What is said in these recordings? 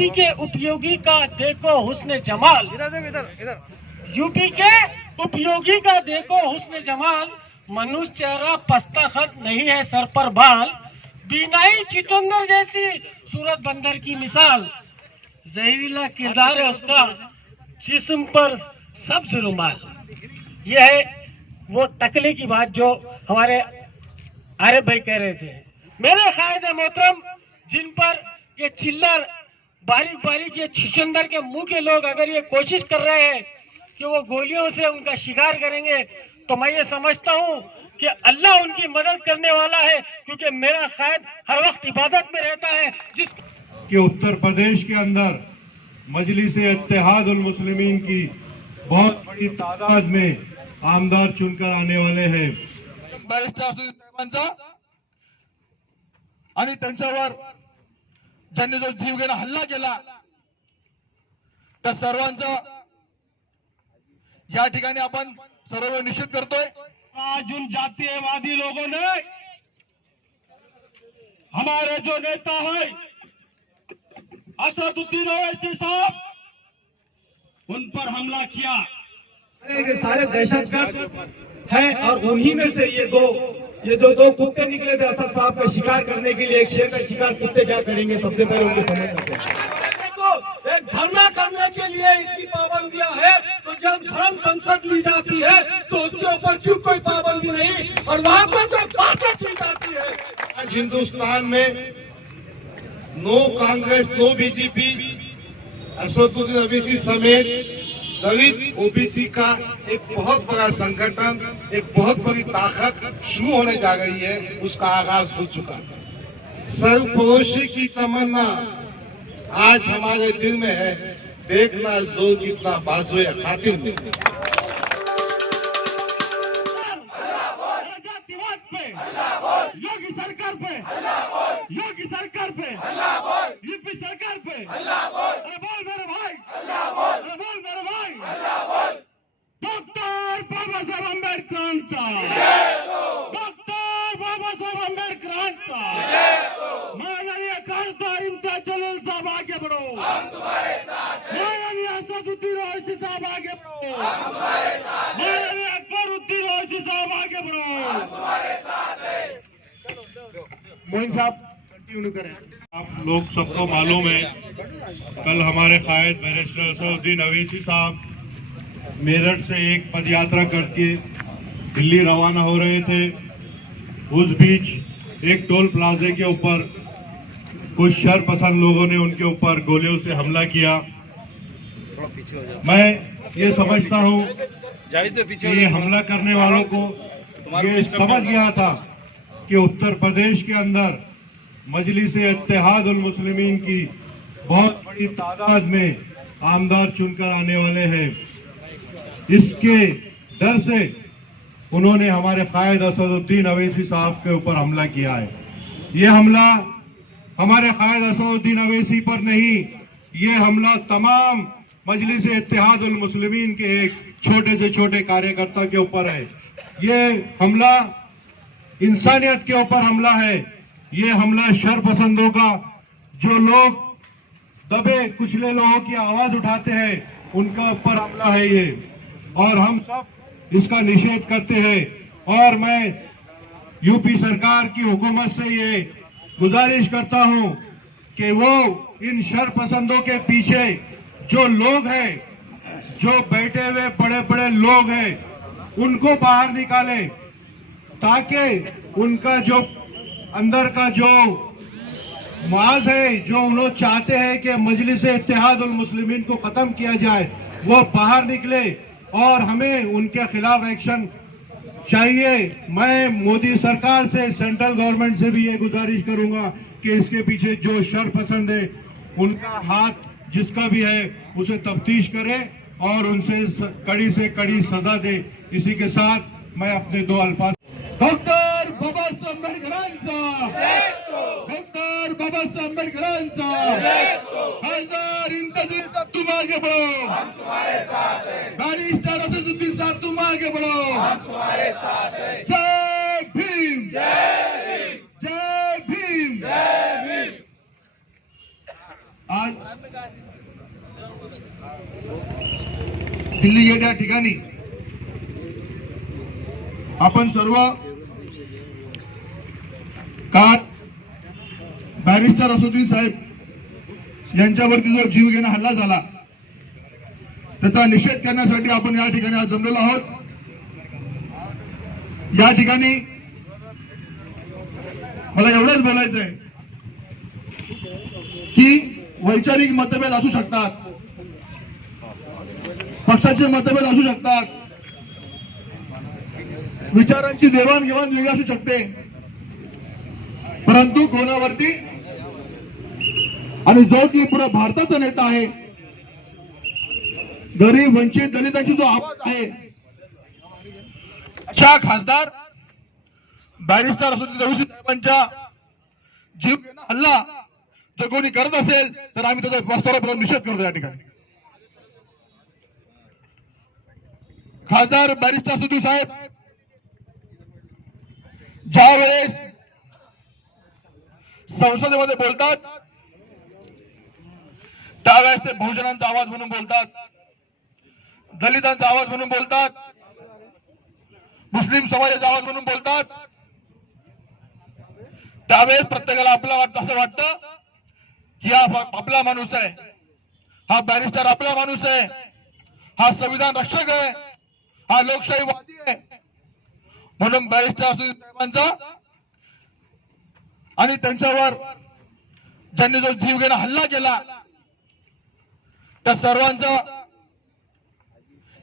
UP के उपयोगी का देखो हुस्न जमाल, यूपी के उपयोगी का देखो हुस्न जमाल, मनुष्य चेहरा पस्ता खत नहीं है सर पर बाल, बीनाई चितंदर जैसी सूरत बंदर की मिसाल, जहरीला किरदार है उसका जिस्म पर सब्ज रुमाल। यह है वो टकले की बात जो हमारे आरिफ भाई कह रहे थे। मेरे कायद मोहतरम, जिन पर ये चिल्लर बारीक बारीक ये छिचंदर के मुंह के लोग अगर ये कोशिश कर रहे हैं कि वो गोलियों से उनका शिकार करेंगे, तो मैं ये समझता हूँ कि अल्लाह उनकी मदद करने वाला है, क्योंकि मेरा कायद हर वक्त इबादत में रहता है। जिस कि उत्तर प्रदेश के अंदर मजलिस-ए-इत्तेहादुल मुस्लिमीन की बहुत बड़ी तादाद में आमदार चुनकर आने वाले हैं। आणि त्यांच्यावर ज्यांनी जो जीवघेणा हल्ला केला त्या सर्वांचा या ठिकाणी आपण सर्व निषेध करतोय। आज उन जातीयवादी लोगों ने हमारे जो नेता है असदुद्दीन ओवैसी साहब, उन पर हमला किया। ये सारे दहशतगर्द है और उन्हीं में से ये दो कुत्ते निकले थे असद साहब का शिकार करने के लिए। एक शेर का शिकार कुत्ते क्या करेंगे, सबसे पहले उनकी समझ रखते हैं। एक धरना करने के लिए इतनी पाबंदियां है, तो जब धर्म संसद ली जाती है तो उसके ऊपर क्यों कोई पाबंदी नहीं, और वहाँ पर जो बातें की जाती है। आज हिंदुस्तान में no Congress no BJP, Asaduddin Owaisi समेत दलित ओबीसी का एक बहुत बड़ा संगठन, एक बहुत बड़ी ताकत शुरू होने जा रही है। उसका आगाज हो चुका है। सरफरोशी की तमन्ना आज हमारे दिल में है, देखना जोर कितना बाजुए खातिर में। योगी सरकार पे, योगी सरकार पे, यूपी सरकार पे, अरे बोल मेरे भाई, अरे बोल मेरे भाई, डॉक्टर बाबासाहेब आंबेडकरांचा, डॉक्टर बाबासाहेब आंबेडकरांचा, माननीय खासदार इम्तियाज जलील साहब आगे बढ़ो, माननीय असदुद्दीन ओवैसी साहब आगे बढ़ो, माननीय अकबरुद्दीन ओवैसी साहब आगे बढ़ो। मोइन साहब कंटिन्यू करें। आप लोग सबको मालूम है, कल हमारे कायद बैरिस्टर असदुद्दीन ओवैसी साहब मेरठ से एक पदयात्रा करके दिल्ली रवाना हो रहे थे। उस बीच एक टोल प्लाजे के ऊपर कुछ शरपसंद लोगों ने उनके ऊपर गोलियों से हमला किया। मैं ये समझता हूँ कि ये हमला करने वालों को ये समझ गया था कि उत्तर प्रदेश के अंदर मजलिस-ए-इत्तेहादुल मुस्लिमीन की बहुत बड़ी तादाद में आमदार चुनकर आने वाले हैं। इसके डर से उन्होंने हमारे कायद असदुद्दीन ओवैसी साहब के ऊपर हमला किया है। ये हमला हमारे कायद असदुद्दीन ओवैसी पर नहीं, ये हमला तमाम मजलिस-ए-इत्तेहादुल मुस्लिमीन के एक छोटे से छोटे कार्यकर्ता के ऊपर है। ये हमला इंसानियत के ऊपर हमला है। ये हमला शरपसंदों का, जो लोग दबे कुचले लोगों की आवाज उठाते हैं, उनका ऊपर हमला है ये, और हम सब इसका निषेध करते हैं। और मैं यूपी सरकार की हुकूमत से ये गुजारिश करता हूं कि वो इन शरपसंदों के पीछे जो लोग हैं, जो बैठे हुए बड़े बड़े लोग हैं, उनको बाहर निकाले, ताकि उनका जो अंदर का जो माज है, जो उन्होंने चाहते हैं कि मजलिस-ए-इत्तेहादुल मुस्लिमीन को खत्म किया जाए, वो बाहर निकले और हमें उनके खिलाफ एक्शन चाहिए। मैं मोदी सरकार से, सेंट्रल गवर्नमेंट से भी ये गुजारिश करूंगा कि इसके पीछे जो शरपसंद है, उनका हाथ जिसका भी है उसे तफ्तीश करे और उनसे कड़ी से कड़ी सजा दे। इसी के साथ मैं अपने दो अल्फाज डॉक्टर बाबासाहेब आंबेडकरांचा, डॉक्टर बाबासाहेब आंबेडकरांचा, खासदार इम्तियाज जलील साहब तुम आगे बढ़ो, हम तुम्हारे साथ हैं, बैरिस्टर असदुद्दीन साहब तुम आगे बढ़ो, हम तुम्हारे साथ हैं। जय भीम, जय भीम, जय भीम, जय भीम। आज दिल्ली गेट या ठिकाणी आपण सर्व काल बॅरिस्टर असुद्दीन साहेब यांच्यावरती जो जीवघेणा हल्ला झाला त्याचा निषेध करण्यासाठी आपण या ठिकाणी आज जमलेलो आहोत। या ठिकाणी मला एवढंच बोलायचं आहे की वैचारिक मतभेद असू शकतात, पक्षाचे मतभेद असू शकतात, विचारांची देवाणघेवाण वेगळी असू शकते, परंतु कोणावरती आणि जो की पुरा भारताचा नेता आहे, गरीब वंचित दलितांची जो आवाज आहे, च्या खासदार बॅरिस्टर असुद्दीन साहेबांच्या जीव घेणा हल्ला जो कोणी करत असेल तर आम्ही त्याचा सर्वप्रथम निषेध करतो। या ठिकाणी खासदार बॅरिस्टर असुद्दीन साहेब ज्या वेळेस संसदेमध्ये बोलतात त्यावेळेस ते बहुजनांचा आवाज म्हणून बोलतात, दलितांचा आवाज म्हणून बोलतात, मुस्लिम समाजाचा आवाज म्हणून बोलतात। त्यावेळेस प्रत्येकाला असं वाटतं की हा आपला माणूस आहे, हा बॅरिस्टर आपला माणूस आहे, हा संविधान रक्षक आहे, हा लोकशाहीवादी आहे, म्हणून बॅरिस्टर असुद्दीन साहेबांचा आणि त्यांच्यावर ज्यांनी जो जीवघेणा हल्ला केला त्या सर्वांचा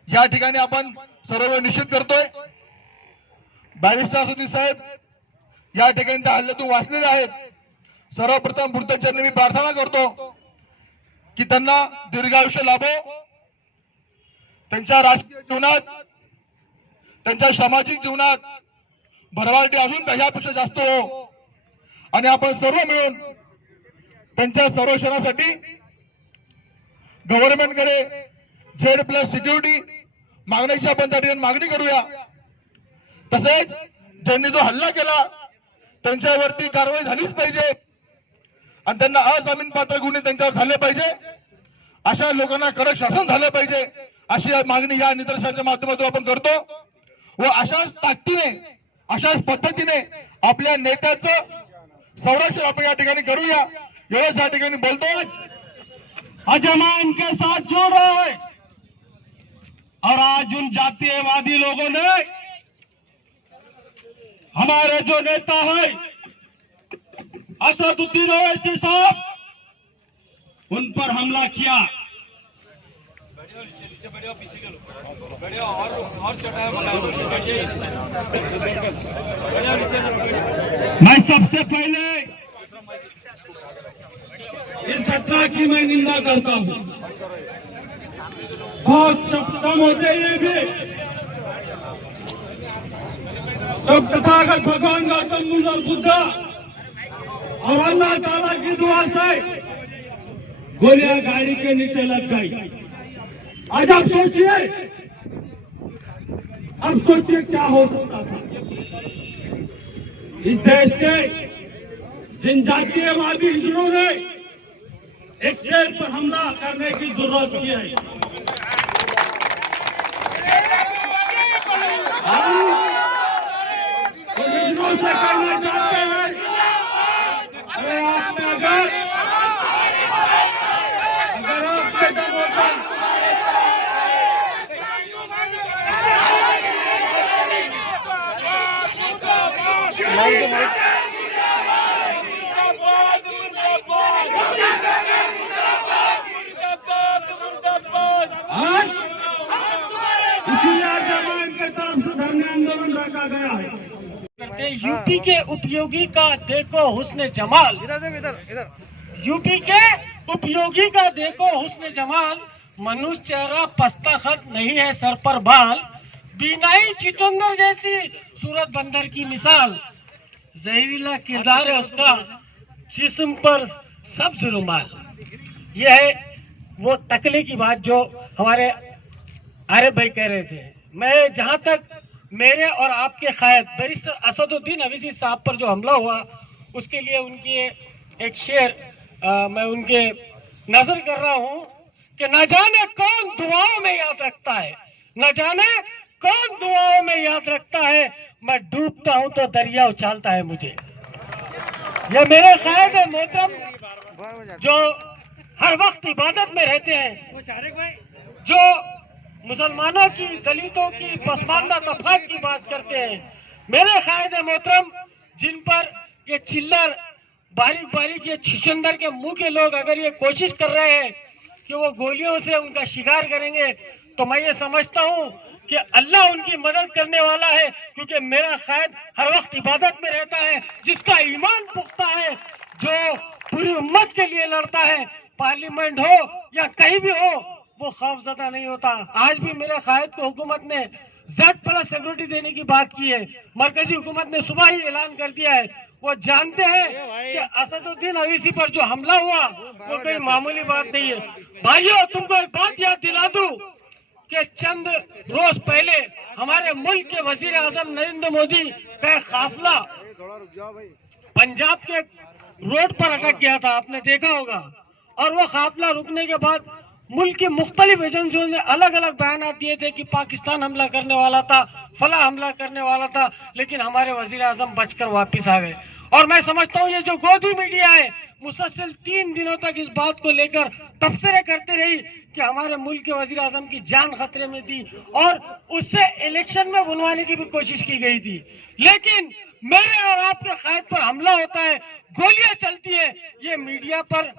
या ठिकाणी आपण सर्व निषेध करतोय। बॅरिस्टर असुद्दीन साहेब या ठिकाणी त्या हल्ल्यातून वाचलेले आहेत। सर्वप्रथम बुद्धचरणी मी प्रार्थना करतो की त्यांना दीर्घायुष्य लाभो, त्यांच्या राजकीय जीवनात, त्यांच्या सामाजिक जीवनात भरभराटी अजून यापेक्षा जास्त हो आणि आपण सर्व मिळून त्यांच्या संरक्षणासाठी गव्हर्नमेंटकडे Z+ सिक्युरिटी मागण्याची आपण त्या ठिकाणी मागणी करूया। तसेच ज्यांनी जो हल्ला केला त्यांच्यावरती कारवाई झालीच पाहिजे आणि त्यांना अजामीन पात्र गुन्हे त्यांच्यावर झाले पाहिजे, अशा लोकांना कडक शासन झालं पाहिजे, अशी मागणी या निदर्शनाच्या माध्यमातून आपण करतो व अशाच ताकदीने अशाच पद्धतीने आपल्या नेत्याचं संरक्षण आपण या ठिकाणी करूया। एवढंच या ठिकाणी बोलतो। अजमा इनके साथ जोड़ रहा है और आज उन जातीयवादी लोगों ने हमारे जो नेता है असदुद्दीन ओवैसी साहब उन पर हमला किया। मैं सबसे पहले इस घटना की मैं निंदा करता हूं। बहुत कम होते ये भी तो तथागत भगवान गौतम बुद्ध और अल्लाह ताला की दुआ से गोलियां गाड़ी के नीचे लग गई। आज आप सोचिए, अब सोचिए क्या हो सकता था। इस देश के जिन जातीयवादी हिजड़ों ने एक शेर पर हमला करने की जरूरत की है। हिजड़ों से कहना चाहते हैं, अरे आपने अगर आपके दम होता यूपी के उपयोगी का देखो हुस्न जमाल। यूपी के उपयोगी का देखो हुस्न जमाल, मनुष्य चेहरा पस्ता खत नहीं है सर पर बाल, बीनाई चितंदर जैसी सूरत बंदर की मिसाल, जहरीला किरदार है उसका जिस्म पर सब्ज रुमाल। यह है वो टकले की बात जो हमारे आरिफ भाई कह रहे थे। मैं जहां तक मेरे और आपके कायद बैरिस्टर असदुद्दीन ओवैसी साहब पर जो हमला हुआ उसके लिए उनकी एक शेर मैं उनके नजर कर रहा हूं कि न जाने कौन दुआओं में याद रखता है, न जाने कौन दुआओं में याद रखता है। मैं डूबता हूं तो दरिया उछालता है मुझे। ये मेरे कायद मोहतरम जो हर वक्त इबादत में रहते हैं, जो मुसलमानों की, दलितों की, पसमानदा तबका की बात करते हैं, मेरे कायद मोहतरम जिन पर ये चिल्लर बारीक बारीक ये छिछंदर के मुंह के लोग अगर ये कोशिश कर रहे हैं कि वो गोलियों से उनका शिकार करेंगे, तो मैं ये समझता हूँ कि अल्लाह उनकी मदद करने वाला है, क्योंकि मेरा कायद हर वक्त इबादत में रहता है, जिसका ईमान पुख्ता है, जो पूरी उम्मत के लिए लड़ता है, पार्लियामेंट हो या कहीं भी हो, वो खौफजदा नहीं होता। आज भी मेरे कायद को हुकूमत ने Z+ सिक्योरिटी देने की बात की है। मरकजी हुकूमत ने सुबह ही ऐलान कर दिया है। वो जानते हैं कि असदुद्दीन अवीसी पर जो हमला हुआ वो कोई मामूली बात नहीं है। भाइयों, तुमको एक बात याद दिला दूं कि चंद रोज पहले हमारे मुल्क के वजीर आजम नरेंद्र मोदी का एक काफिला पंजाब के रोड पर अटक गया था, आपने देखा होगा। और वो काफिला रुकने के बाद मुल्क की मुख्तलिफ एजेंसियों ने अलग अलग बयान दिए थे कि पाकिस्तान हमला करने वाला था, फला हमला करने वाला था, लेकिन हमारे वजीर आजम बचकर वापिस आ गए। और मैं समझता हूँ ये जो गोदी मीडिया है मुसलसल 3 दिनों तक इस बात को लेकर तबसरे करते रही कि हमारे मुल्क के वजीर आजम की जान खतरे में थी और उससे इलेक्शन में बुलवाने की भी कोशिश की गई थी। लेकिन मेरे और आपके कायद पर हमला होता है, गोलियां चलती है, ये मीडिया पर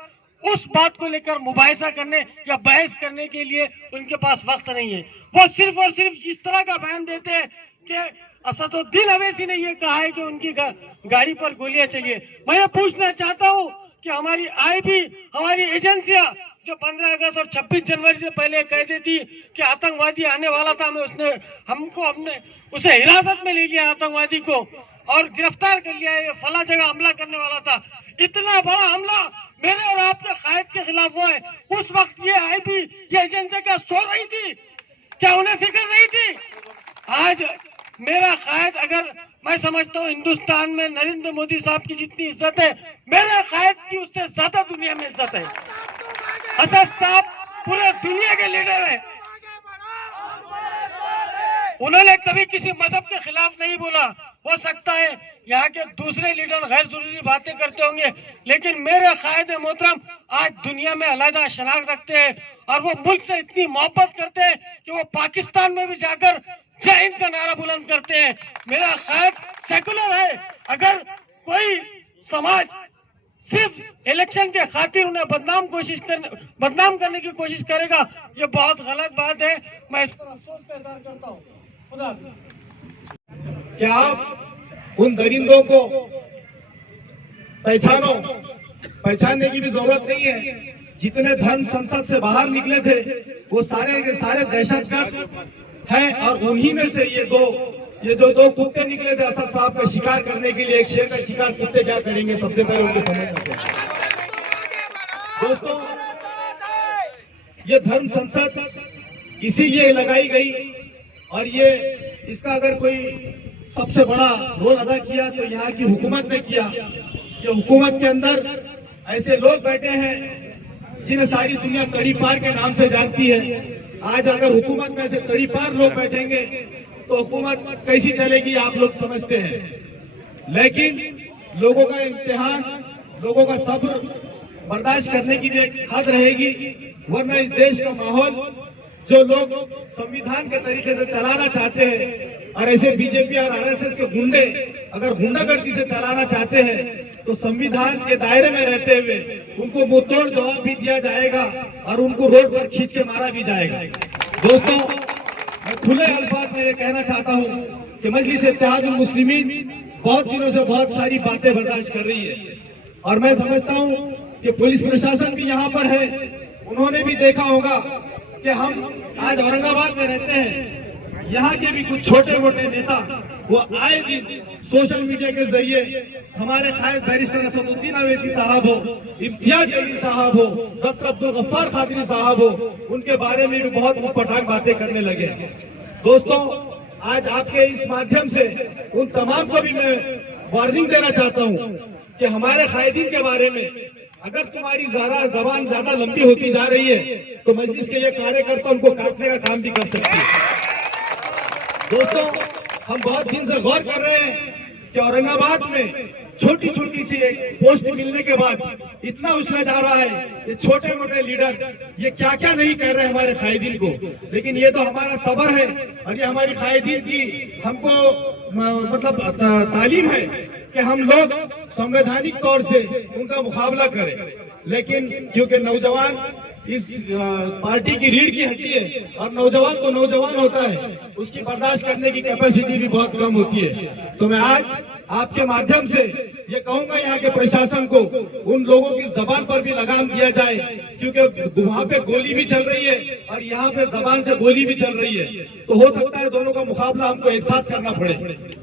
उस बात को लेकर मुबाहिसा करने या बहस करने के लिए उनके पास वक्त नहीं है। वो सिर्फ और सिर्फ इस तरह का बयान देते हैं कि असदुद्दीन अवैसी ने ये कहा है कि उनकी गाड़ी पर गोलियां चली है। मैं ये पूछना चाहता हूँ कि हमारी IB, हमारी एजेंसियां जो 15 अगस्त और 26 जनवरी से पहले कह देती कि आतंकवादी आने वाला था, हमने उसे हिरासत में ले लिया आतंकवादी को और गिरफ्तार कर लिया, ये फला जगह हमला करने वाला था। इतना बड़ा हमला मेरे और आपके कायद के खिलाफ हुआ है। उस वक्त ये IB, ये एजेंसी क्या सो रही थी? क्या उन्हें फिक्र नहीं थी? आज मेरा कायद, अगर मैं समझता हूँ हिंदुस्तान में नरेंद्र मोदी साहब की जितनी इज्जत है, मेरे कायद की उससे ज्यादा दुनिया में इज्जत है। असद साहब पूरे दुनिया के लीडर है। उन्होंने कभी किसी मजहब के खिलाफ नहीं बोला। हो सकता है यहाँ के दूसरे लीडर गैर जरूरी बातें करते होंगे, लेकिन मेरे कायद मोहतरम आज दुनिया में अलग शनाख्त रखते हैं और वो मुल्क से इतनी मोहब्बत करते हैं कि वो पाकिस्तान में भी जाकर जय हिंद का नारा बुलंद करते हैं। मेरा कायद सेकुलर है। अगर कोई समाज सिर्फ इलेक्शन के खातिर उन्हें बदनाम करने की कोशिश करेगा, ये बहुत गलत बात है। मैं इस पर अफसोस का इज़हार करता हूँ। खुदा क्या आप उन दरिंदों को पहचानने की भी जरूरत नहीं है। जितने धर्म संसद से बाहर निकले थे वो सारे के सारे दहशतगर्द हैं और उन्हीं में से ये जो दो कुत्ते निकले थे असद साहब का शिकार करने के लिए। एक शेर का शिकार कुत्ते क्या करेंगे, सबसे पहले उनके समझना चाहिए। दोस्तों, ये धर्म संसद इसीलिए लगाई गई और ये इसका अगर कोई सबसे बड़ा रोल अदा किया तो यहाँ की हुकूमत ने किया। ये हुकूमत के अंदर ऐसे लोग बैठे हैं जिन्हें सारी दुनिया तड़ीपार के नाम से जानती है। आज अगर हुकूमत में से तड़ीपार लोग बैठेंगे तो हुकूमत कैसी चलेगी आप लोग समझते हैं। लेकिन लोगों का इम्तिहान, लोगों का सब्र बर्दाश्त करने की भी एक हद रहेगी, वरना इस देश का माहौल जो लोग संविधान के तरीके से चलाना चाहते हैं और ऐसे बीजेपी और RSS के गुंडे अगर गुंडागर्दी से चलाना चाहते हैं तो संविधान के दायरे में रहते हुए उनको मुंहतोड़ जवाब भी दिया जाएगा और उनको रोड पर खींच के मारा भी जाएगा। दोस्तों, मैं खुले अल्फाज में ये कहना चाहता हूँ कि मजलिस इत्तेहादुल मुस्लिमीन बहुत दिनों से बहुत सारी बातें बर्दाश्त कर रही है और मैं समझता हूँ कि पुलिस प्रशासन भी यहाँ पर है। उन्होंने भी देखा होगा कि हम आज औरंगाबाद में रहते हैं। यहाँ के भी कुछ छोटे मोटे नेता वो आए दिन सोशल मीडिया के जरिए हमारे कायद बैरिस्टर असदुद्दीन अवैसी साहब हो, इम्तियाज जलील साहब हो, डॉक्टर अब्दुल गफ्फार कादरी साहब हो, उनके बारे में भी बहुत ऊटपटांग बातें करने लगे। दोस्तों, आज आपके इस माध्यम से उन तमाम को भी मैं वार्निंग देना चाहता हूँ कि हमारे कायदीन के बारे में अगर तुम्हारी जबान ज्यादा लंबी होती जा रही है तो मजलिस के ये कार्यकर्ता उनको काटने का काम भी कर सकते हैं। दोस्तों, हम बहुत दिन से गौर कर रहे हैं कि औरंगाबाद में छोटी छोटी सी एक पोस्ट मिलने के बाद इतना उछला जा रहा है। ये छोटे मोटे लीडर ये क्या क्या नहीं कह रहे हमारे कायदीन को, लेकिन ये तो हमारा सबर है और ये हमारी कायदीन की हमको मतलब तालीम है कि हम लोग संवैधानिक तौर से उनका मुकाबला करें। लेकिन क्योंकि नौजवान इस पार्टी की रीढ़ की हड्डी है और नौजवान तो नौजवान होता है, उसकी बर्दाश्त करने की कैपेसिटी भी बहुत कम होती है। तो मैं आज आपके माध्यम से ये कहूंगा यहाँ के प्रशासन को उन लोगों की जबान पर भी लगाम दिया जाए, क्योंकि वहाँ पे गोली भी चल रही है और यहाँ पे जबान से गोली भी चल रही है। तो हो सकता है दोनों का मुकाबला हमको एक साथ करना पड़े।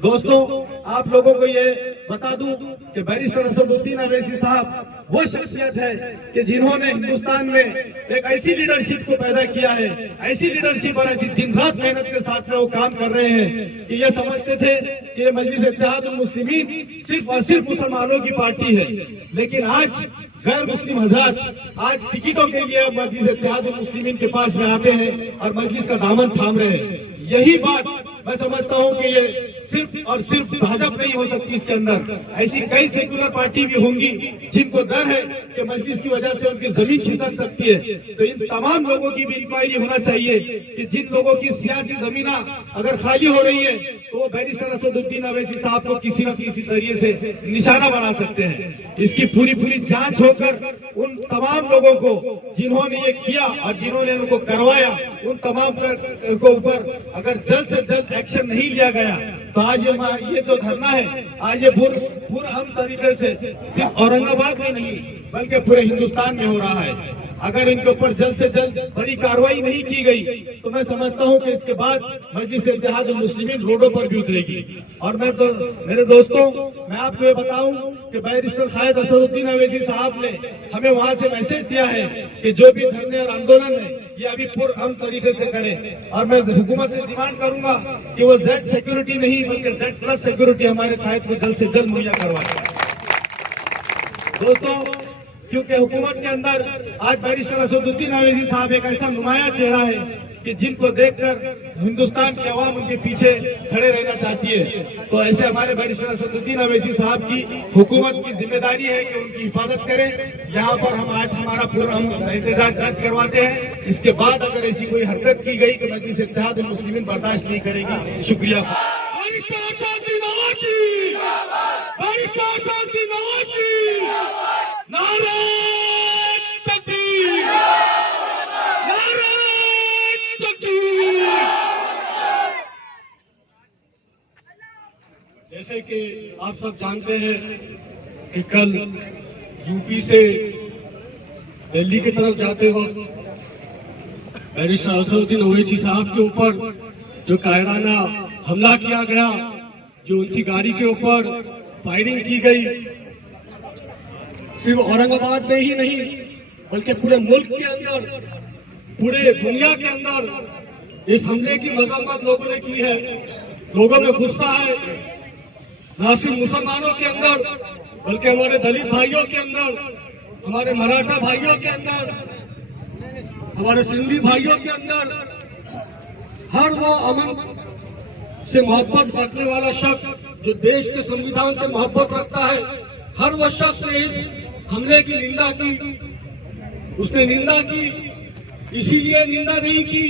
दोस्तों, आप लोगों को ये बता दूं कि बैरिस्टर असदुद्दीन अवैसी साहब वो शख्सियत है कि जिन्होंने हिंदुस्तान में एक ऐसी लीडरशिप को पैदा किया है, ऐसी लीडरशिप और ऐसी दिन रात मेहनत के साथ में वो काम कर रहे हैं कि ये समझते थे कि ये मजलिस इत्तेहादुल मुस्लिमीन सिर्फ और सिर्फ मुसलमानों की पार्टी है। लेकिन आज गैर मुस्लिम हजरात आज टिकटों के लिए मजलिस इत्तेहादुल मुस्लिमीन के पास में आते हैं और मजलिस का दामन थाम रहे हैं। यही बात मैं समझता हूं कि ये सिर्फ और सिर्फ भाजपा नहीं हो सकती, इसके अंदर ऐसी कई सेक्युलर पार्टी भी होंगी जिनको डर है कि मजलिस की वजह से उनकी जमीन खिसक सकती है। तो इन तमाम लोगों की भी इंक्वायरी होना चाहिए कि जिन लोगों की सियासी जमीन अगर खाली हो रही है तो वो बैरिस्टर असदुद्दीन अवैसी साहब को किसी न किसी तरीके से निशाना बना सकते हैं। इसकी पूरी पूरी जांच होकर उन तमाम लोगों को जिन्होंने ये किया और जिन्होंने उनको करवाया, उन तमाम को ऊपर अगर जल्द से जल्द एक्शन नहीं लिया गया तो आज ये जो धरना है आज ये पूरा हम तरीके से सिर्फ औरंगाबाद में नहीं बल्कि पूरे हिंदुस्तान में हो रहा है। अगर इनके ऊपर जल्द से जल्द बड़ी कार्रवाई नहीं की गई तो मैं समझता हूं कि इसके बाद मजलिस इत्तेहादुल मुस्लिमीन रोडों पर भी उतरेगी। और मैं तो मेरे दोस्तों, मैं आपको ये बताऊं कि बैरिस्टर शायद असदुद्दीन अवैसी साहब ने हमें वहां से मैसेज दिया है कि जो भी धरने और आंदोलन है ये अभी पुरअमन तरीके से करें। और मैं हुकूमत से डिमांड करूंगा कि वो जेड सिक्योरिटी नहीं बल्कि Z+ सिक्योरिटी हमारे कायद को जल्द से जल्द मुहैया करवाए। दोस्तों, क्योंकि हुकूमत के अंदर आज बैरिस्टर असदुद्दीन अवैसी साहब एक ऐसा नुमाया चेहरा है कि जिनको देखकर हिंदुस्तान की आवाम उनके पीछे खड़े रहना चाहती है। तो ऐसे हमारे बैरिस्टर असदुद्दीन अवैसी साहब की हुकूमत की जिम्मेदारी है कि उनकी हिफाजत करें। यहाँ पर हम आज हमारा पूरा एहतजाज दर्ज करवाते हैं। इसके बाद अगर ऐसी कोई हरकत की गई तो मजलिस इत्तेहादुल मुस्लिमीन बर्दाश्त नहीं करेगी। शुक्रिया। जैसे कि आप सब जानते हैं कि कल यूपी से दिल्ली की तरफ जाते वक्त बैरिस्टर असदुद्दीन ओवैसी साहब के ऊपर जो कायराना हमला किया गया, जो उनकी गाड़ी के ऊपर फायरिंग की गई, सिर्फ औरंगाबाद में ही नहीं बल्कि पूरे मुल्क के अंदर, पूरे दुनिया के अंदर इस हमले की मजम्मत लोगों ने की है। लोगों में गुस्सा है, न सिर्फ मुसलमानों के अंदर बल्कि हमारे दलित भाइयों के अंदर, हमारे मराठा भाइयों के अंदर, हमारे सिंधी भाइयों के अंदर। हर वो अमन से मोहब्बत रखने वाला शख्स जो देश के संविधान से मोहब्बत रखता है, हर वो शख्स ने इस हमले की निंदा की। उसने निंदा की, इसीलिए निंदा नहीं की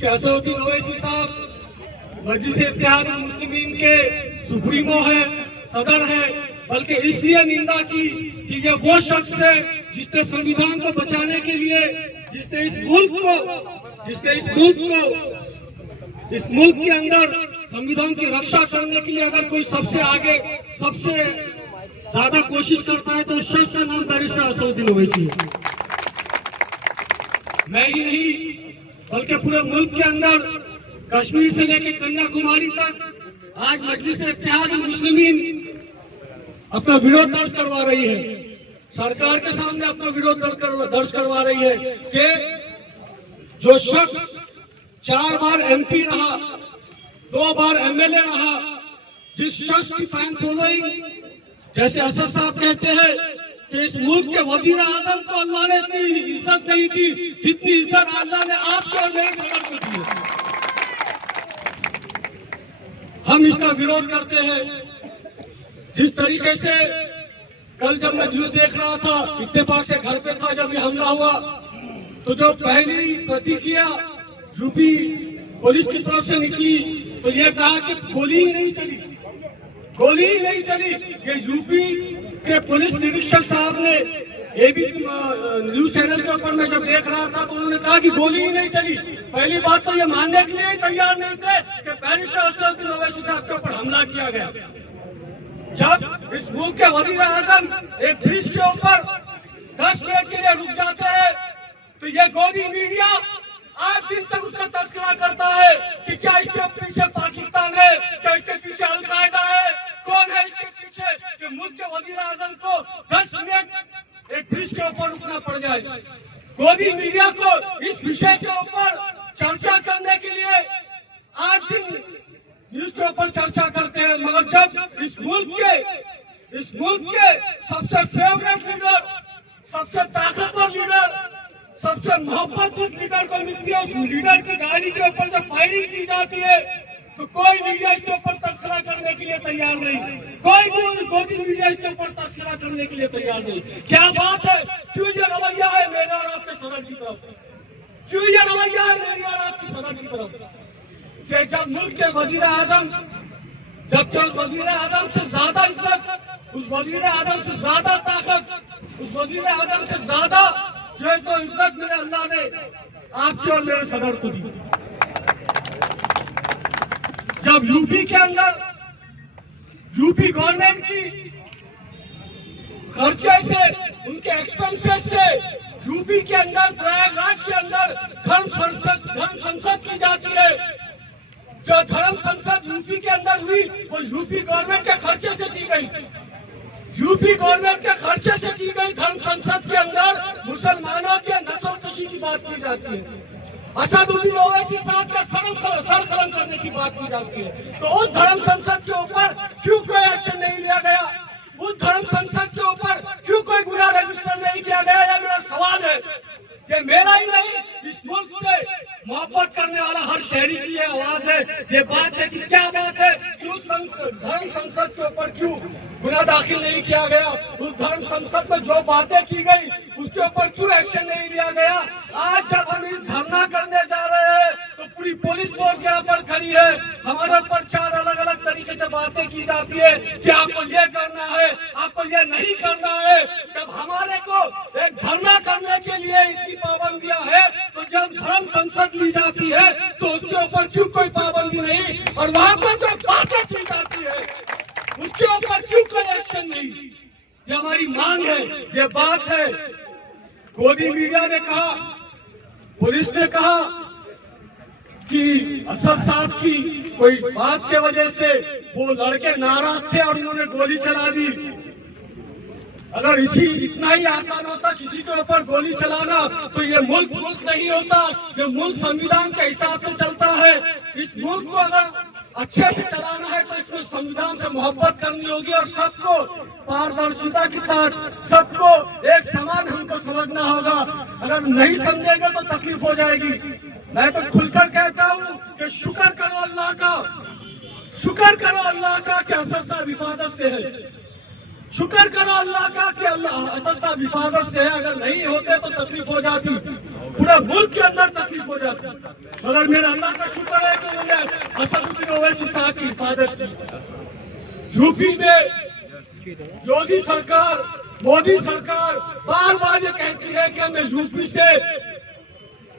कि असदुद्दीन ओवैसी साहब मजलिस इत्तेहादुल मुस्लिमीन के सुप्रीमो है, सदर है, बल्कि इसलिए निंदा की कि ये वो शख्स है जिसने संविधान को बचाने के लिए, जिसने इस मुल्क के अंदर संविधान की रक्षा करने के लिए अगर कोई सबसे आगे, सबसे ज्यादा कोशिश करता है तो उस शख्स का नाम बैरिस्टर असदुद्दीन ओवैसी है। मैं ही नहीं बल्कि पूरे मुल्क के अंदर कश्मीर से लेकर कन्याकुमारी तक आज मजलिस इत्तेहादुल मुस्लिमीन अपना विरोध दर्ज करवा रही है, सरकार के सामने अपना विरोध दर्ज करवा रही है कि जो शख्स 4 बार MP रहा, 2 बार MLA रहा, जिस शख्स की फैन फॉलोइंग, जैसे असद साहब कहते हैं कि इस मुल्क के वजीर आजम को अल्लाह ने इतनी इज्जत नहीं दी जितनी इज्जत अल्लाह ने आपको और मेरे सदर को दी है। हम इसका विरोध करते हैं। जिस तरीके से कल जब मैं न्यूज देख रहा था, इत्तेफाक से घर पे था जब ये हमला हुआ, तो जो पहली प्रतिक्रिया यूपी पुलिस की तरफ से निकली तो ये कहा कि गोली ही नहीं चली, गोली ही नहीं चली। ये यूपी के पुलिस निरीक्षक साहब ने एबीपी न्यूज चैनल के ऊपर मैं जब देख रहा था तो उन्होंने कहा कि गोली ही नहीं चली। पहली बात तो ये मानने के लिए ही तैयार नहीं थे कि बैरिस्टर असदुद्दीन ओवैसी साहब के ऊपर हमला किया गया। जब इस मुल्क के वजीर आजम एक ब्रिज के ऊपर 10 मिनट के लिए रुक जाते हैं तो ये गोदी मीडिया आज दिन तक उसका तस्करा करता है कि क्या इसके पीछे पाकिस्तान है, क्या इसके पीछे अलकायदा है, कौन है इसके पीछे कि मुल्क के वजीर आजम को 10 मिनट एक ब्रिज के ऊपर रुकना पड़ जाए। गोदी मीडिया को इस विषय के ऊपर चर्चा करने के लिए आज दिन न्यूज के ऊपर चर्चा करते हैं, मगर जब इस मुल्क के सबसे फेवरेट लीडर, सबसे ताकतवर लीडर, सबसे मोहब्बत उस लीडर को मिलती है, उस लीडर की गाड़ी के ऊपर जब फायरिंग की जाती है तो कोई मीडिया इसके ऊपर तस्करा करने के लिए तैयार नहीं, कोई गोदी मीडिया इसके ऊपर तस्करा करने के लिए तैयार नहीं। क्या बात है? क्यों ये रवैया है मेरे और आपके सदर की तरफ? क्यों ये रवैया है मेरी और आपके सदर की तरफ कि जब मुल्क के वजीर आजम, जबकि उस वजीर आजम से ज्यादा इज्जत, उस वजीर आजम से ज्यादा ताकत, उस वजीर आजम से ज्यादा जो है तो इज्जत मेरे अल्लाह ने आपके और मेरे सदर को दी। जब यूपी के अंदर यूपी गवर्नमेंट की खर्चे से, उनके एक्सपेंसेस से यूपी के अंदर, प्रयागराज के अंदर धर्म संसद की जाती है। जो धर्म संसद यूपी के अंदर हुई वो यूपी गवर्नमेंट के खर्चे से की गई, यूपी गवर्नमेंट के खर्चे से की गई। धर्म संसद के अंदर मुसलमानों के नस्लकशी की बात की जाती है, असदुद्दीन ओवैसी साहब का सर कलम करने की बात की जाती है। तो उस धर्म संसद के ऊपर क्यों कोई एक्शन नहीं लिया गया? उस धर्म संसद के ऊपर क्यों कोई गुनाह रजिस्टर नहीं किया गया? यह मेरा सवाल है। ये मेरा ही नहीं, इस मुल्क से मोहब्बत करने वाला हर शहरी की ये आवाज है। ये बात है कि क्या बात है कि उस धर्म संसद के ऊपर क्यों गुनाह दाखिल नहीं किया गया? उस धर्म संसद में जो बातें की गई उसके ऊपर क्यों एक्शन नहीं लिया गया? आज जब हम इस धरना करने जा रहे हैं तो पूरी पुलिस फोर्स यहाँ पर खड़ी है, हमारे ऊपर 4 अलग अलग तरीके से बातें की जाती है कि आपको ये करना है, आपको ये नहीं करना है। जब हमारे को एक धरना करने के लिए इतनी पाबंदियां है तो जब धर्म संसद ली जाती है तो उसके ऊपर क्यों कोई पाबंदी नहीं? और वहाँ पर जो बातें की जाती है उसके ऊपर क्यों कोई एक्शन नहीं? ये हमारी मांग है, ये बात है। गोदी मीडिया ने कहा, पुलिस ने कहा कि असद साहब की कोई बात के वजह से वो लड़के नाराज थे और उन्होंने गोली चला दी। अगर इतना ही आसान होता किसी के ऊपर गोली चलाना तो ये मुल्क नहीं होता। ये मुल्क संविधान के हिसाब से चलता है। इस मुल्क को अगर अच्छे से चलाना है तो इसमें संविधान से मोहब्बत करनी होगी और सबको पारदर्शिता के साथ, सबको एक समान हमको समझना होगा। अगर नहीं समझेंगे तो तकलीफ हो जाएगी। मैं तो खुलकर कहता हूँ कि शुक्र करो अल्लाह का, शुक्र करो अल्लाह का कि असद साहब हिफाजत से है। शुक्र करो अल्लाह का कि असद साहब हिफाजत से है। अगर नहीं होते तो तकलीफ हो जाती, पूरे मुल्क के अंदर तकलीफ हो जाती। मगर मेरा अल्लाह का शुक्र है कि उन्होंने असदुद्दीन ओवैसी साहब की हिफाजत की। यूपी में योगी सरकार, मोदी सरकार बार बार ये कहती है कि हमने यूपी से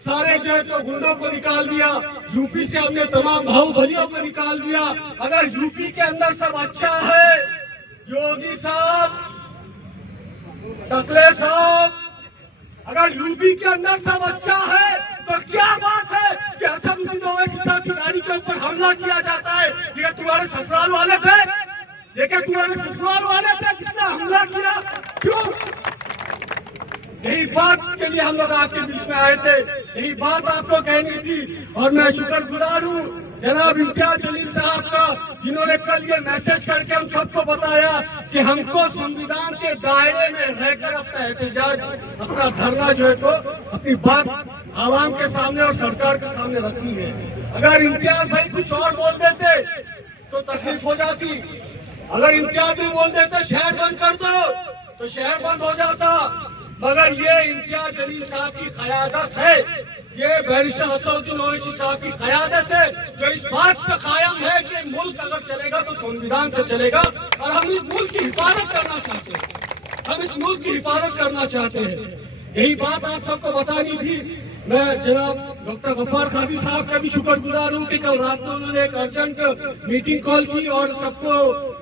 सारे जो है तो गुंडों को निकाल दिया, यूपी से हमने तमाम बाहुबलियों को निकाल दिया। अगर यूपी के अंदर सब अच्छा है, योगी साहब, टकले साहब, अगर यूपी के अंदर सब अच्छा है तो क्या बात है कि असदुद्दीन ओवैसी साहब की गाड़ी के ऊपर हमला किया जाता है? ये तुम्हारे ससुराल वाले थे, ये क्या तुम्हारे ससुराल वाले थे जिसने हमला किया? क्यों? यही बात के लिए हम लोग आपके बीच में आए थे, यही बात आपको कहनी थी। और मैं शुक्रगुजार हूँ जनाब इम्तियाज जलील साहब का, जिन्होंने कल ये मैसेज करके हम सबको बताया कि हमको संविधान के दायरे में रहकर अपना एहतजाज, अपना धरना जो है तो अपनी बात आवाम के सामने और सरकार के सामने रखनी है। अगर इम्तियाज भाई कुछ और बोल देते तो तकलीफ हो जाती। अगर इम्तियाज भी बोल देते शहर बंद कर दो तो शहर बंद हो जाता। मगर ये इम्तियाज जलील साहब की क़यादत है, ये बैरिस्टर असदुद्दीन ओवैसी साहब की क़यादत है, जो इस बात पर कायम है कि मुल्क अगर चलेगा तो संविधान से चलेगा। और हम इस मुल्क की हिफाजत करना चाहते हैं, हम इस मुल्क की हिफाजत करना चाहते हैं। यही बात आप सबको बतानी थी। मैं जनाब डॉक्टर गफ्फार कादी साहब का भी शुक्रगुजार हूँ कि कल रात में उन्होंने एक अर्जेंट मीटिंग कॉल की और सबको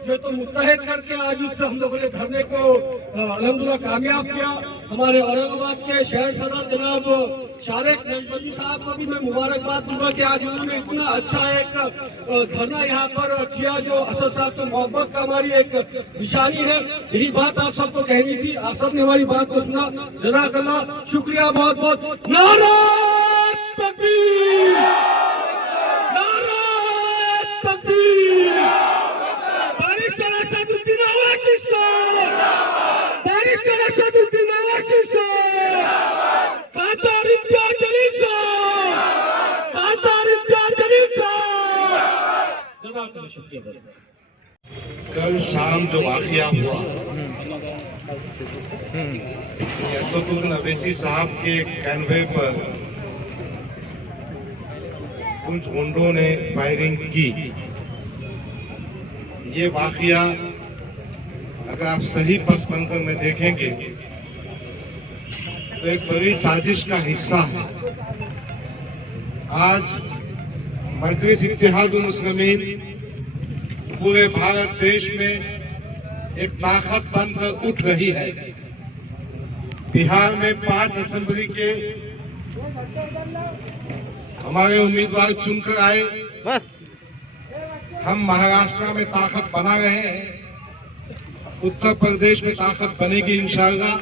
जो तो मुत्तहिद करके आज इस हम लोगों ने धरने को अल्हम्दुलिल्लाह कामयाब किया। हमारे औरंगाबाद के शहर सदर जनाब शारिक नजबंदी साहब को भी मैं मुबारकबाद दूंगा कि आज उन्होंने इतना अच्छा एक धरना यहाँ पर किया, जो असद साहब से मोहब्बत का हमारी एक निशानी है। यही बात आप सबको कहनी थी, आप सबने हमारी बात को सुना। जज़ाकल्लाह, शुक्रिया बहुत बहुत। नारा तकबीर, नारा तकबीर। बैरिस्टर असदुद्दीन ओवैसी साहब, बैरिस्टर असदुद्दीन ओवैसी साहब, कादर इम्तियाज जलील साहब, कादर इम्तियाज जलील साहब। जज़ाकल्लाह, शुक्रिया। कल शाम जो वाकया हुआ, असदुद्दीन ओवैसी साहब के कैनवे पर कुछ गुंडों ने फायरिंग की, ये वाकया अगर आप सही पस मंजर में देखेंगे तो एक बड़ी साजिश का हिस्सा है। आज मजलिस इत्तेहादुल मुस्लिमीन पूरे भारत देश में एक ताकत बनकर उठ रही है। बिहार में 5 असेंबली के हमारे उम्मीदवार चुनकर आए, हम महाराष्ट्र में ताकत बना रहे हैं, उत्तर प्रदेश में ताकत बनेगी इंशाअल्लाह।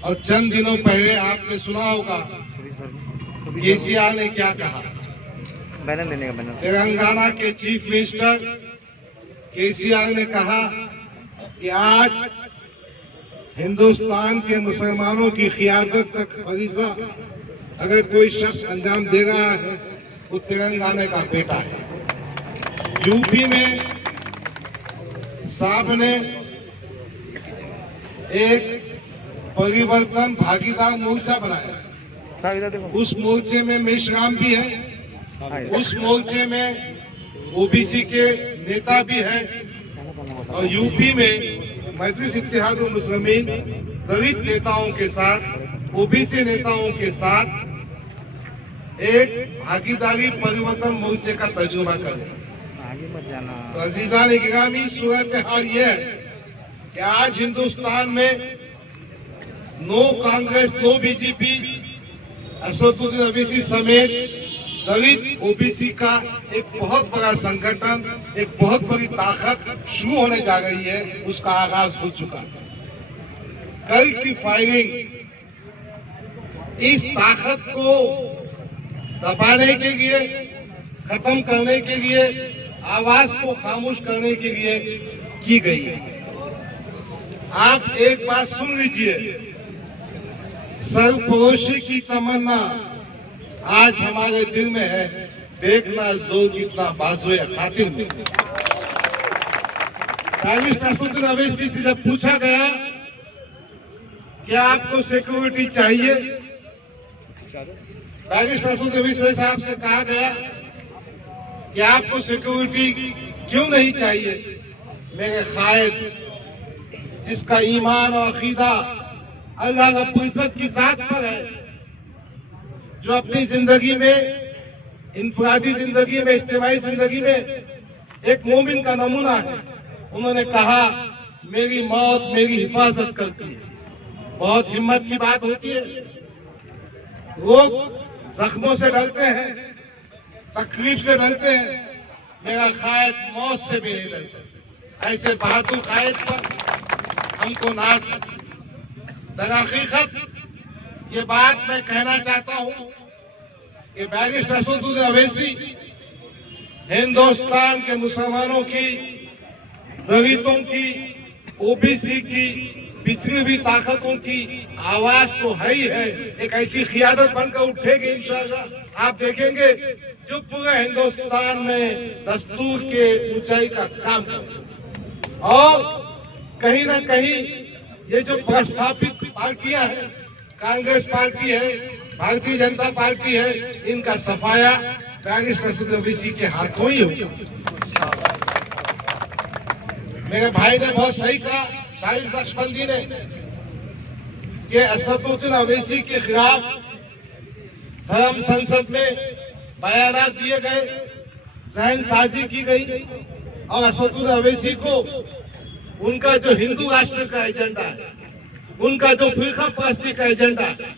और चंद दिनों पहले आपने सुना होगा केसीआर ने क्या कहा। तेलंगाना के चीफ मिनिस्टर केसीआर ने कहा कि आज हिंदुस्तान के मुसलमानों की क़ियादत का फरीज़ा अगर कोई शख्स अंजाम दे रहा है वो तेलंगाना का बेटा है। यूपी में साहब ने एक परिवर्तन भागीदार मोर्चा बनाया, उस मोर्चे में मेशराम भी है, उस मोर्चे में ओबीसी के नेता भी है। और यूपी में मजलिस इत्तेहादुल मुस्लिमीन दलित नेताओं के साथ, ओबीसी नेताओं के साथ एक भागीदारी परिवर्तन मोर्चे का तजुर्बा करें। तो अजीजान इकरामी, सूरत हाल ये है कि आज हिंदुस्तान में no Congress no BJP, Asaduddin Owaisi समेत दलित ओबीसी का एक बहुत बड़ा संगठन, एक बहुत बड़ी ताकत शुरू होने जा रही है, उसका आगाज हो चुका है। कल की फायरिंग इस ताकत को दबाने के लिए, खत्म करने के लिए, आवाज को खामोश करने के लिए की गई है। आप एक बात सुन लीजिए, सरफरोशी की तमन्ना आज हमारे दिल में है, देखना जोर कितना बाजुए खातिर में। बैरिस्टर असदुद्दीन ओवैसी से जब पूछा गया कि आपको सिक्योरिटी चाहिए, बैरिस्टर असदुद्दीन ओवैसी साहब से कहा गया कि आपको सिक्योरिटी क्यों नहीं चाहिए। मेरे कायद जिसका ईमान और अकीदा अल्लाह रब्बुल इज्जत की जात पर है, जो अपनी जिंदगी में, इनफरादी जिंदगी में, इज्तिमाई जिंदगी में एक मोमिन का नमूना है, उन्होंने कहा मेरी मौत मेरी हिफाजत करती है। बहुत हिम्मत की बात होती है। लोग जख्मों से डरते हैं, तकलीफ से डरते हैं, मेरा कायद मौत से भी नहीं डरता। ऐसे बहादुर कायद पर हमको नाज है। दरहकीकत ये बात मैं कहना चाहता हूँ कि बैरिस्टर असदुद्दीन अवैसी हिंदुस्तान के मुसलमानों की, दलितों की, ओबीसी की, पिछड़ी हुई ताकतों की आवाज तो है ही है। एक ऐसी क़ियादत बनकर उठेगी इंशाअल्लाह, आप देखेंगे जो पूरे हिंदुस्तान में दस्तूर के ऊंचाई का काम करे। और कहीं ना कहीं ये जो प्रस्थापित पार्टियां हैं, कांग्रेस पार्टी है, भारतीय जनता पार्टी है, इनका सफाया बैरिस्टर असदुद्दीन अवैसी के हाथों ही होगा। मेरे भाई ने बहुत सही कहा, शाहिद नक्शबंदी ने, कि असदुद्दीन अवैसी के खिलाफ धर्म संसद में बयानात दिए गए, जहनसाजी की गई और असदुद्दीन अवैसी को उनका जो हिंदू राष्ट्र का एजेंडा है, उनका जो फिरका परस्ती का एजेंडा है,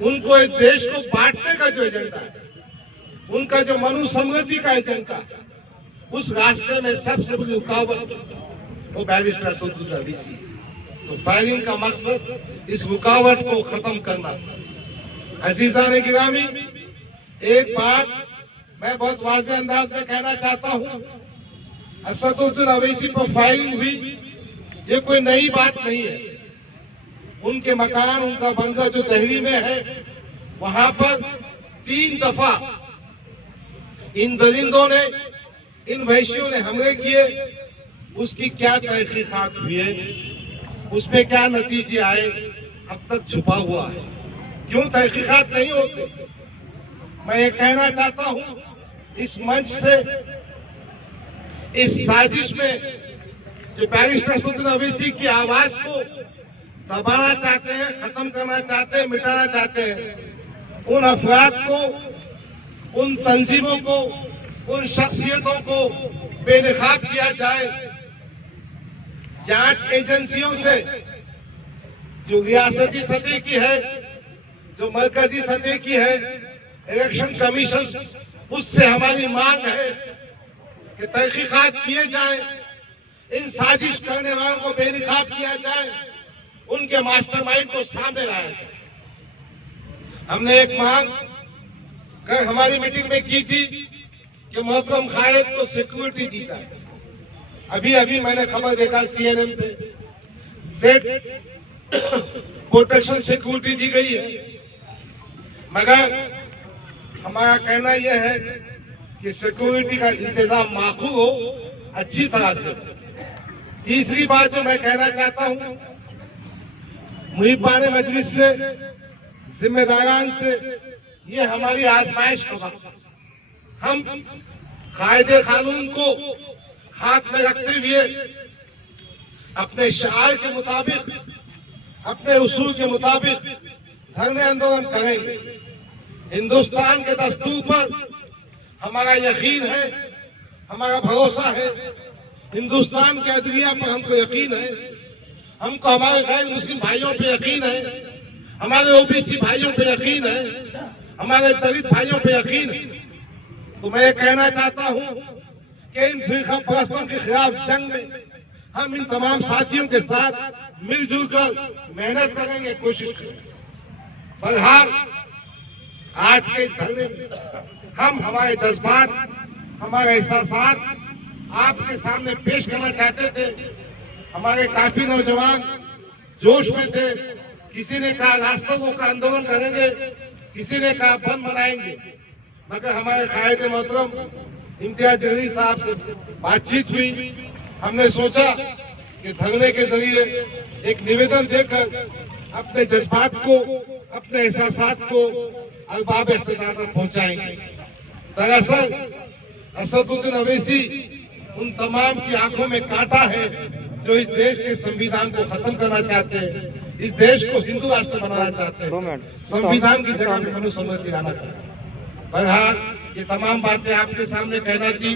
उनको इस देश को बांटने का जो एजेंडा है, उनका जो मनुसमृद्धि का एजेंडा है, उस रास्ते में सबसे बड़ी रुकावट वो बैरिस्टर असदुद्दीन अवैसी। तो फायरिंग का मकसद इस रुकावट को खत्म करना था। अजीजान गिरामी, एक बात मैं बहुत वाज़ेह अंदाज में कहना चाहता हूं, असदुद्दीन अवैसी पर फायरिंग हुई, ये कोई नई बात नहीं है। उनके मकान, उनका बंगला जो दिल्ली में है, वहां पर 3 दफा इन दरिंदों ने, इन वैश्यों ने हमले किए। उसकी क्या तहकीकात हुई है, उसमें क्या नतीजे आए, अब तक छुपा हुआ है। क्यों तहकीकात नहीं होते? मैं ये कहना चाहता हूं इस मंच से, इस साजिश में जो बैरिस्टर असदुद्दीन अवैसी की आवाज को दबाना चाहते हैं, खत्म करना चाहते हैं, मिटाना चाहते हैं, उन अफराद को, उन तंजीमों को, उन शख्सियतों को बेनकाब किया जाए। जांच एजेंसियों से, जो रियासती सतह की है, जो मरकजी सतह की है, इलेक्शन कमीशन, उससे हमारी मांग है कि तहकीकात किए जाए, इन साजिश करने वालों को बेनकाब किया जाए, उनके मास्टरमाइंड को सामने लाया जाए। हमने एक मांग कल हमारी मीटिंग में की थी कि मोहतरम कायद को सिक्योरिटी दी जाए। अभी मैंने खबर देखा CNN पे, जेड प्रोटेक्शन सिक्योरिटी दी गई है, मगर हमारा कहना यह है कि सिक्योरिटी का इंतजाम माकूल हो, अच्छी तरह से। तीसरी बात जो मैं कहना चाहता हूं, मुहिबान मजलिस से, जिम्मेदारान से, ये हमारी आजमाइश का वक्त है। हम कायदे कानून को हाथ में रखते हुए अपने शार के मुताबिक, अपने उसूल के मुताबिक धरने आंदोलन करेंगे। हिंदुस्तान के दस्तूर पर हमारा यकीन है, हमारा भरोसा है। हिंदुस्तान के अदलिया पर हमको यकीन है, हमको हमारे गैर मुस्लिम भाइयों पे यकीन है, हमारे ओबीसी भाइयों पे यकीन है, हमारे दलित भाइयों पे यकीन है। तो मैं ये कहना चाहता हूं कि इन फिरका परस्तों के खिलाफ जंग में हम इन तमाम साथियों के साथ मिलजुल कर मेहनत करेंगे, कोशिश करेंगे। बहरहाल आज के इस धरने में हम हमारे जज्बात, हमारे एहसासात आपके सामने पेश करना चाहते थे। हमारे काफी नौजवान जोश में थे। किसी ने कहा रास्तों का आंदोलन करेंगे, किसी ने कहा बंद बनाएंगे, मगर हमारे कायद मोहतरम इम्तियाज जलील साहब से बातचीत हुई। हमने सोचा कि धरने के जरिए एक निवेदन देकर अपने जज्बात को, अपने एहसासात को अरबाब इख्तिदार तक पहुंचाएंगे। दरअसल असदुद्दीन अवैसी उन तमाम की आंखों में कांटा है जो इस देश के संविधान को खत्म करना चाहते हैं, इस देश को हिंदू राष्ट्र बनाना चाहते हैं, संविधान की जगह में मनुसमृद्धि लाना चाहते हैं। बहरहाल ये तमाम बातें आपके सामने कहना थी।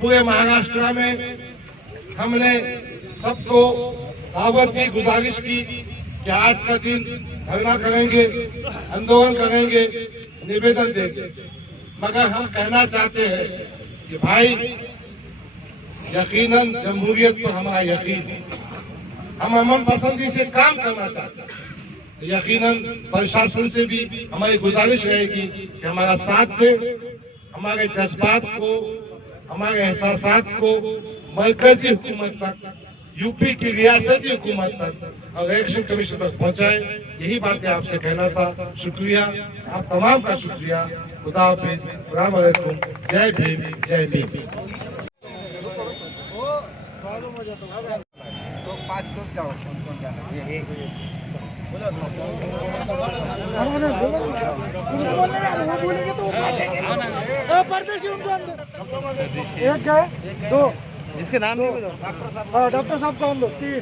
पूरे महाराष्ट्र में हमने सबको दावत की, गुजारिश की कि आज का दिन धरना करेंगे, आंदोलन करेंगे, निवेदन देंगे। मगर हम कहना चाहते हैं कि भाई यकीनन जमहूरियत पर हमारा यकीन है, हम अमन पसंदी से काम करना चाहते हैं। यकीनन प्रशासन से भी हमारी गुजारिश रहेगी कि हमारा साथ दे, हमारे जज्बात को, हमारे एहसासात को मरकजी हुकूमत तक, यूपी की रियासती हुकूमत तक और इलेक्शन कमीशन तक पहुंचाए। यही बातें आपसे कहना था। शुक्रिया, आप तमाम का शुक्रिया। खुदा हाफिज, अस्सलाम वालेकुम, जय भीम, जय भीम। परदेशी उनको अंदर एक गए दो, इसके नाम हाँ डॉक्टर साहब का हम लोग 3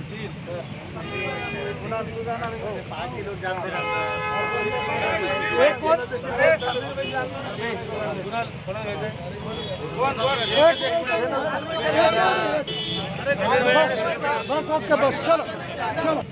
बस ओके बस चलो चलो।